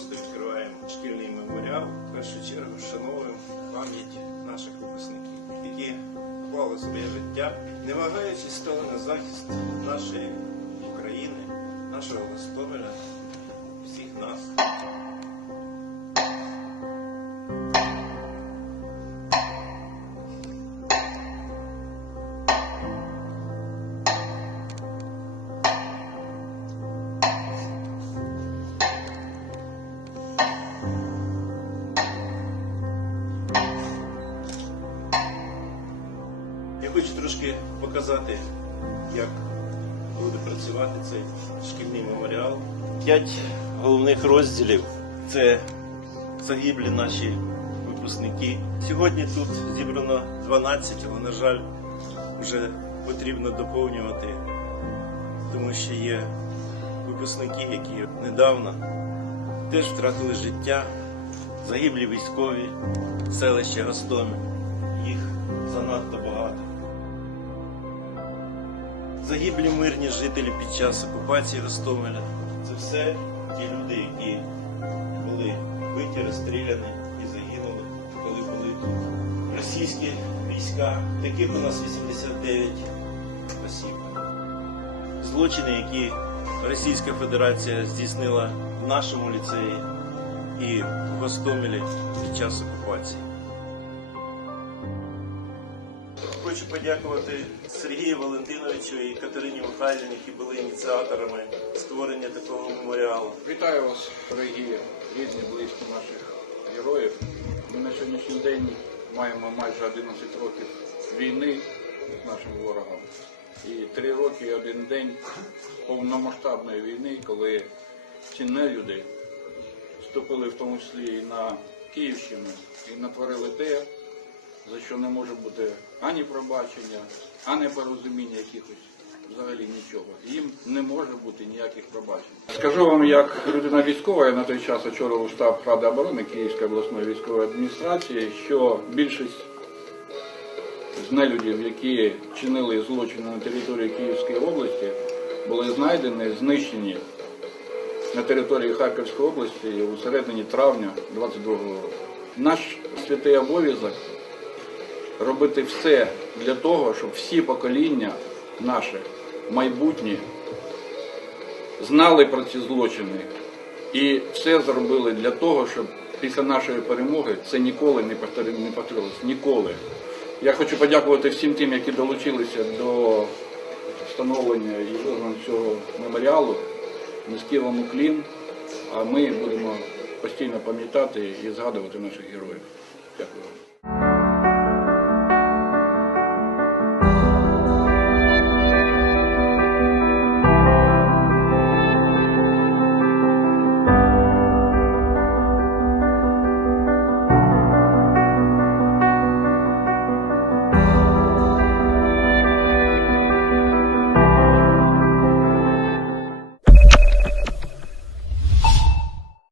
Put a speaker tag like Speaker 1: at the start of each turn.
Speaker 1: просто відкриваємо шкільний меморіал. В першу чергу вшановуємо пам'ять наших випускників, які вклали своє життя, не вагаючись стали на захист нашої України, нашого господаря. Хочу трошки показати, як буде працювати цей шкільний меморіал. П'ять головних розділів це загиблі наші випускники. Сьогодні тут зібрано 12, але, на жаль, вже потрібно доповнювати, тому що є випускники, які недавно теж втратили життя, загиблі військові, селище Гостомель. Їх занадто багато. Загиблі мирні жителі під час окупації Гостомеля. Це все ті люди, які були биті, розстріляні і загинули, коли були. Російські війська, таких у нас 89 осіб. Злочини, які Російська Федерація здійснила в нашому ліцеї і в Гостомелі під час окупації. Хочу подякувати Сергію Валентиновичу і Катерині Михайлівні, які були ініціаторами створення такого меморіалу.
Speaker 2: Вітаю вас, дорогі рідні, близькі наших героїв. Ми на сьогоднішній день маємо майже 11 років війни з нашим ворогом. І 3 роки і один день повномасштабної війни, коли ці нелюди вступили в тому числі і на Київщину і натворили те, за що не може бути ані пробачення, ані порозуміння якихось взагалі нічого. Їм не може бути ніяких пробачень. Скажу вам, як людина військова, я на той час очолював штаб Ради оборони Київської обласної військової адміністрації, що більшість з нелюдів, які чинили злочини на території Київської області, були знайдені, знищені на території Харківської області у середині травня 22 року. Наш святий обов'язок робити все для того, щоб всі покоління наші майбутні знали про ці злочини і все зробили для того, щоб після нашої перемоги це ніколи не повторилось. Ніколи. Я хочу подякувати всім тим, які долучилися до встановлення і визнання цього меморіалу. Низький вам уклін, а ми будемо постійно пам'ятати і згадувати наших героїв.